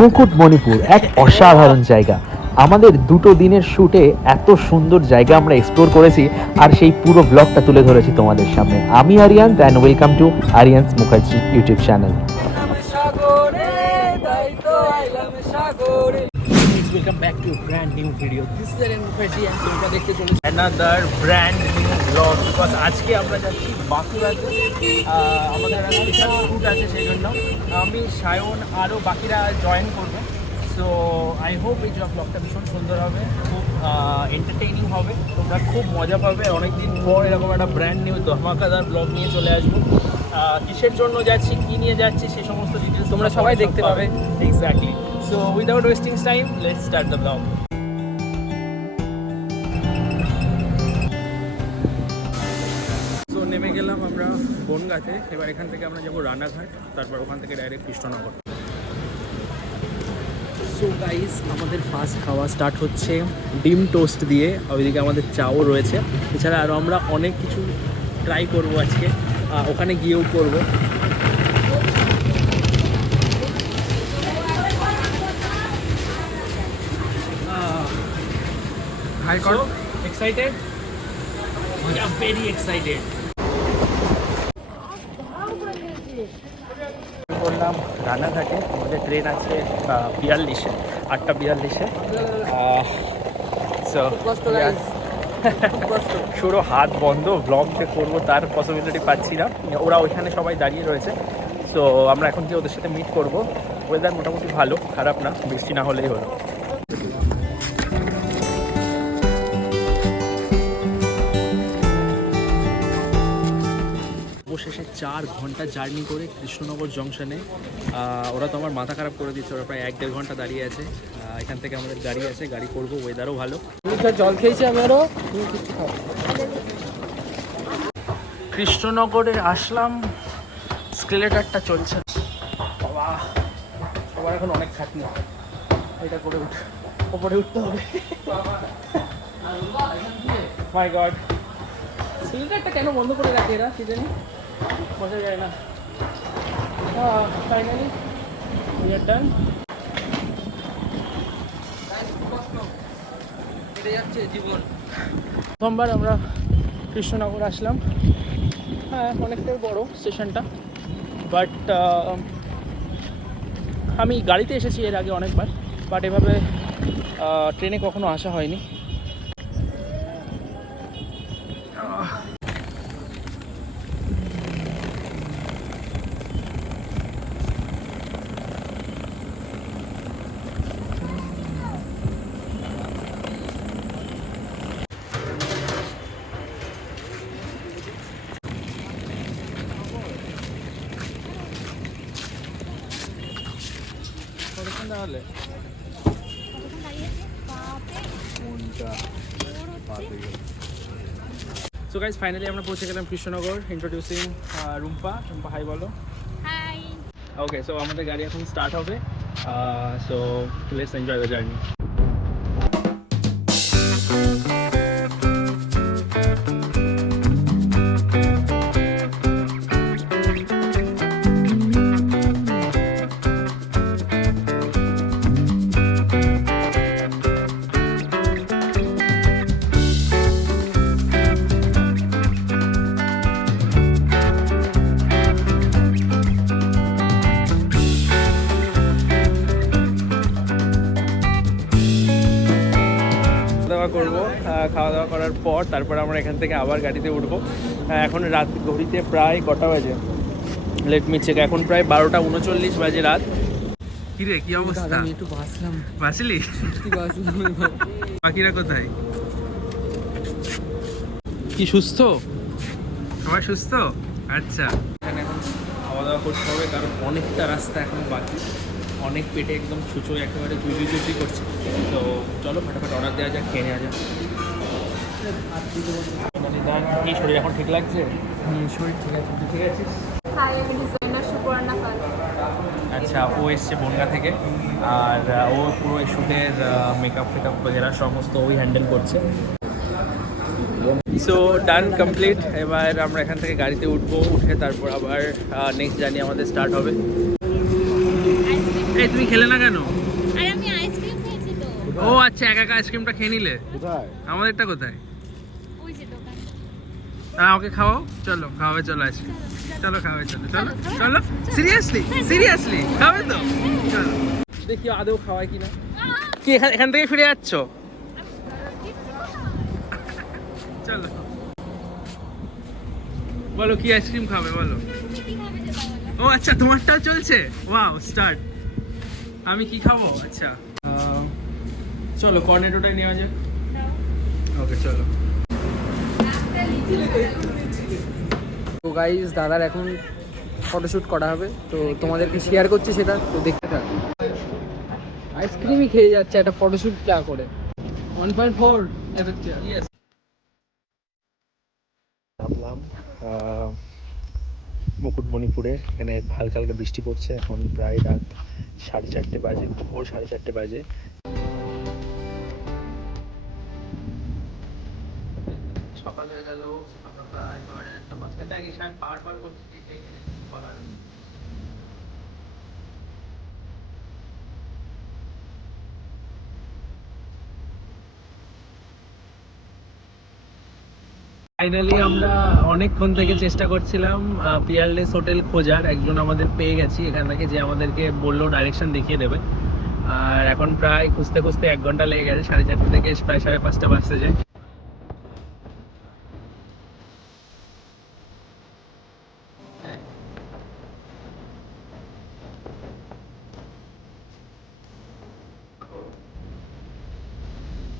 মুকুটমণিপুর এক অসাধারণ জায়গা। আমাদের দুটো দিনের শ্যুটে এত সুন্দর জায়গা আমরা এক্সপ্লোর করেছি আর সেই পুরো ব্লগটা তুলে ধরেছি তোমাদের সামনে। আমি Aryan and welcome to Aryan's Mukherjee YouTube channel সাগরে তাই তো আইলাম সাগরে welcome back to brand new video this is Mukherjee and তোমরা দেখতে চলেছো another brand new blog because আজকে আমরা যাচ্ছি বাঁকুড়াতে আহ, আমাদের একটা স্পেশাল শ্যুট আছে সেই জন্য। আমি সায়ন আরও বাকিরা জয়েন করবে। সো আই হোপ এই জব ব্লগটা ভীষণ সুন্দর হবে খুব এন্টারটেইনিং হবে তোমরা খুব মজা পাবে। অনেকদিন পর এরকম একটা ব্র্যান্ড নিউ ধমাকাদার ব্লগ নিয়ে চলে আসব। কিসের জন্য যাচ্ছি কী নিয়ে যাচ্ছি সেই সমস্ত ডিটেলস তোমরা সবাই দেখতে পাবে। Exactly so without wasting time let's start the blog বনগাঁতে এবার এখান থেকে আমরা যাব রানাঘাট তারপর ওখান থেকে ডাইরেক্ট কৃষ্ণনগর। সো গাইস আমাদের ফার্স্ট খাওয়া স্টার্ট হচ্ছে ডিম টোস্ট দিয়ে ওইদিকে আমাদের চাও রয়েছে। এছাড়া আরও আমরা অনেক কিছু ট্রাই করব আজকে ওখানে গিয়েও করব। হাই করো এক্সাইটেড ভেরি এক্সাইটেড করলাম রানাঘাটে আমাদের ট্রেন আছে বিয়াল্লিশে, আটটা বিয়াল্লিশে। খুব হাত বন্ধ ব্লগ যে করব তার পসিবিলিটি পাচ্ছি না। ওরা ওইখানে সবাই দাঁড়িয়ে রয়েছে। সো আমরা এখন যে ওদের সাথে মিট করব। ওয়েদার মোটামুটি ভালো, খারাপ না, বৃষ্টি না হলেই হলো। চার ঘণ্টা জার্নি করে কৃষ্ণনগর জংশনে। ওরা তো আমার মাথা খারাপ করে দিচ্ছে ওরা প্রায় এক দেড় ঘণ্টা দাঁড়িয়ে আছে। এখান থেকে আমাদের গাড়ি আছে গাড়ি করব ওয়েদারও ভালো। জল খেয়েছি আমি আরও তুমি কিছু খাও। কৃষ্ণনগরে আসলাম স্কেলেটারটা চলছে। বাবা সবার এখন অনেক খাটনি। এটা করে উঠ ওপরে উঠতে হবে। মাই গড সিলিন্ডারটা কেন বন্ধ করে রাখে এরা কি জানি? বোঝা যায় না। ফাইনালি উই আর ডান কেটে যাচ্ছে জীবন। প্রথমবার আমরা কৃষ্ণনগর আসলাম। হ্যাঁ অনেকটাই বড় স্টেশনটা বাট আমি গাড়িতে এসেছি এর আগে অনেকবার বাট এভাবে ট্রেনে কখনো আসা হয়নি। কতক্ষণ দাঁড়ালে সো গাইজ ফাইনালি আমরা পৌঁছে গেলাম কৃষ্ণনগর ইন্ট্রোডিউসিং রুম্পা। রুম্পা হাই বলো। ওকে সো আমাদের গাড়ি এখন স্টার্ট হবে। So let's enjoy the journey খাওয়া দাওয়া করার পর তারপর আমরা এখান থেকে আবার গাড়িতে উঠবো। এখন রাত ঘড়িতে প্রায় কটা বাজে? লেট মি চেক এখন প্রায় বারোটা উনচল্লিশ বাজে রাত। কিরে কি দাদা আমি একটু বাসলাম বাসলি বাকিরা কোথায়? কি সুস্থ? সবাই সুস্থ? আচ্ছা। এখানে এখন খাওয়া দাওয়া করতে হবে কারণ অনেকটা রাস্তা এখন বাকি। অনেক পেটে একদম ছুঁচো একেবারে চুচি চুচি করছে। তো চলো ফটাফট অর্ডার দেওয়া যাক খেয়ে নেওয়া যাক. কি শরীর এখন ঠিক লাগছে? শরীর ঠিক আছে। ঠিক আছিস? হাই আমি ডিজাইনার সুপর্ণা পাল আচ্ছা ও এসছে বনগা থেকে। আর ও পুরো শ্যুটের মেকআপ ফেকআপ বগেরা সমস্ত ওই হ্যান্ডেল করছে। সো ডান কমপ্লিট এবার আমরা এখান থেকে গাড়িতে উঠবো উঠে তারপর আবার নেক্সট জার্নি আমাদের স্টার্ট হবে। এই তুমি খেলে না কেন? আর আমি আইসক্রিম খেয়েছি তো। ও আচ্ছা একা একা আইসক্রিমটা খেয়ে নিলে? আমাদেরটা কোথায়? ওই যে দোকান। ওকে খাওয়াও? চলো খাওয়াবে চলো আইসক্রিম। চলো খাওয়াবে চলো চলো চলো সিরিয়াসলি সিরিয়াসলি খাবে তো? চলো দেখি আদৌ খাওয়ায় কিনা। কি এখান থেকে ফিরে যাচ্ছ? চলো। বলো কি আইসক্রিম খাবে বলো। ও আচ্ছা তোমারটাও চলছে? ওয়াও স্টার্ট আমি কি খাব? আচ্ছা। চলো কর্নেটোটাই নেওয়া যাক। ওকে চলো। তো গাইজ দাদার এখন ফটোশ্যুট করা হবে। তো তোমাদেরকে শেয়ার করছি সেটা তো দেখতে থাক। আইসক্রিমই খেয়ে যাচ্ছে একটা ফটোশ্যুট যা করে। ওয়ান পয়েন্ট ফোর মুকুটমণিপুরে এখানে হালকা হালকা বৃষ্টি পড়ছে। এখন প্রায় রাত সাড়ে চারটে বাজে ভোর সাড়ে চারটে বাজে। ফাইনালি আমরা অনেকক্ষণ থেকে চেষ্টা করছিলাম পিয়ারলেস হোটেল খোঁজার। একজন আমাদের পেয়ে গেছি, এখান থেকে যে আমাদেরকে বলল ডাইরেকশন দেখিয়ে দেবে। আর এখন প্রায় খুঁজতে খুঁজতে এক ঘণ্টা লেগে গেছে, সাড়ে চারটে থেকে প্রায় সাড়ে পাঁচটা বাজতে যায় অসাধারণ একটা জায়গা বেশ দারুণ লাগছে আমার ফাইনালি বলতে পারছি একেবারে রোদের আলোয় চারিদিকে আলো সুন্দর লাগছে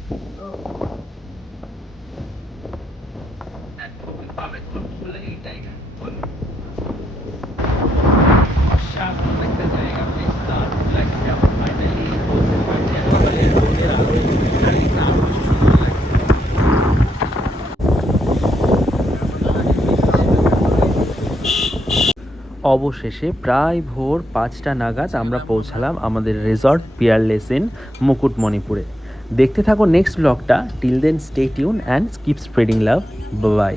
অবশেষে প্রায় ভোর পাঁচটা নাগাদ আমরা পৌঁছালাম আমাদের রিসর্ট পিয়ারলেস ইন মুকুটমণিপুরে। দেখতে থাকো নেক্সট ব্লগটা till then stay tune and keep spreading love bye